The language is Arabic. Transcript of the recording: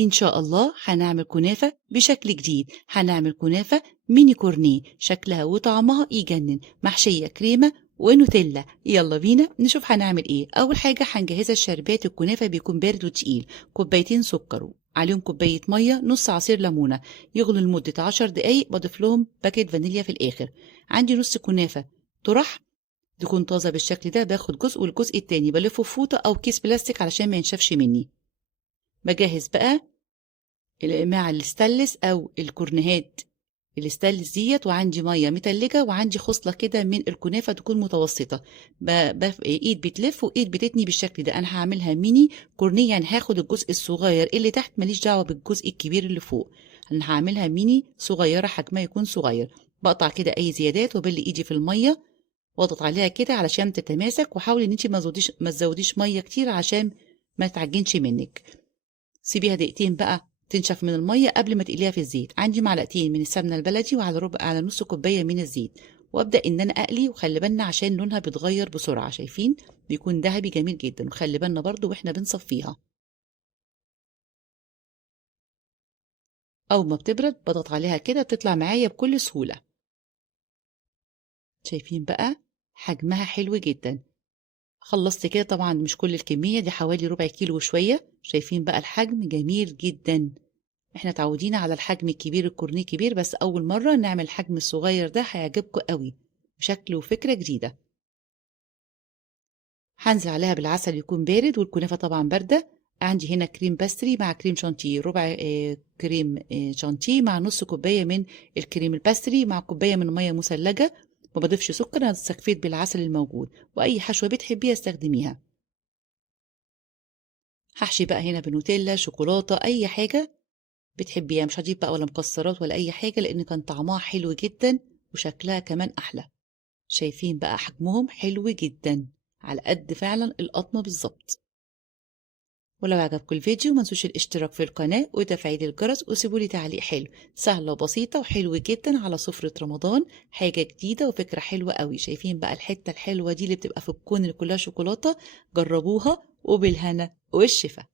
إن شاء الله هنعمل كنافة بشكل جديد. هنعمل كنافة ميني كورنيه، شكلها وطعمها يجنن، محشية كريمة ونوتيلا. يلا بينا نشوف هنعمل ايه. اول حاجة هنجهزها الشربات. الكنافة بيكون بارد وتقيل. كوبايتين سكر عليهم كوباية مية، نص عصير ليمونة يغلوا لمدة 10 دقايق، بضيف لهم باكيت فانيليا في الآخر. عندي نص كنافة طرح تكون طازة بالشكل ده، باخد جزء والجزء التاني بلفه في فوطة أو كيس بلاستيك علشان ما ينشفش مني. بجهز بقى الإقماع الستانلس أو الكورنيهات الستانلس ديت، وعندي مية متلجة، وعندي خصلة كده من الكنافة تكون متوسطة. إيد بتلف وإيد بتتني بالشكل ده. أنا هعملها ميني كورنيه، يعني هاخد الجزء الصغير اللي تحت، ماليش دعوة بالجزء الكبير اللي فوق. أنا هعملها ميني صغيرة، حجمها يكون صغير. بقطع كده أي زيادات وبلي إيدي في المية واضغط عليها كده علشان تتماسك، وحاولي ان انت ما تزوديش ميه كتير عشان ما تعجنش منك. سيبيها دقيقتين بقى تنشف من الميه قبل ما تقليها في الزيت. عندي معلقتين من السمنه البلدي وعلى على نص كوبايه من الزيت، وابدا ان انا اقلي. وخلي بالنا عشان لونها بيتغير بسرعه، شايفين بيكون ذهبي جميل جدا. وخلي بالنا برضو واحنا بنصفيها. اول ما بتبرد بضغط عليها كده بتطلع معايا بكل سهوله. شايفين بقى حجمها حلو جدا. خلصت كده طبعا مش كل الكمية دي، حوالي ربع كيلو وشوية. شايفين بقى الحجم جميل جدا. احنا اتعودينا على الحجم الكبير، الكورنيه كبير، بس اول مرة نعمل الحجم الصغير ده هيعجبكم قوي، شكل وفكرة جديدة. هنزل عليها بالعسل يكون بارد، والكنافة طبعا باردة. عندي هنا كريم باستري مع كريم شانتيه، ربع كريم شانتيه مع نص كوباية من الكريم الباستري مع كوباية من مية مثلجة. ما بضيفش سكر، انا استكفيت بالعسل الموجود، واي حشوة بتحبيها استخدميها. هحشي بقى هنا بنوتيلا، شوكولاتة، أي حاجة بتحبيها. مش هجيب بقى ولا مكسرات ولا أي حاجة، لأن كان طعمها حلو جدا وشكلها كمان أحلى. شايفين بقى حجمهم حلو جدا، على قد فعلا القطمة بالظبط. ولو عجبكم الفيديو منسوش الاشتراك في القناة وتفعيل الجرس، وسيبولي تعليق حلو. سهلة وبسيطة وحلو جدا على سفرة رمضان، حاجة جديدة وفكرة حلوة قوي. شايفين بقى الحتة الحلوة دي اللي بتبقى في الكون اللي كلها شوكولاتة؟ جربوها وبالهنا والشفا.